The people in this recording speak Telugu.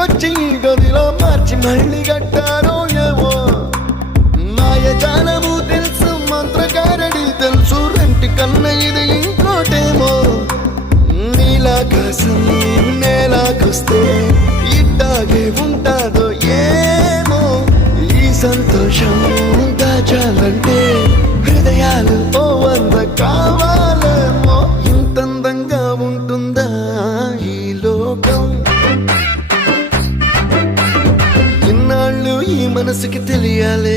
ఇంటికొచ్చి గదిలో మార్చి మళ్ళీ కట్టారో ఏమో మాయజాలము తెలుసు మంత్రకారడి తెలుసు రెంటి కన్న ఇది ఇంకోటేమో నీలాకాశం నేలాకొస్తే ఇట్టాగే ఉంటాదో ఏమో ఈ సంతోషం దాచాలంటే హృదయాలు ఓ వంద కావాలేమో ఇంతందంగా ఉంటుందా ఈ లోకం ఇన్నాళ్ళు ఈ మనసుకి తెలియాలే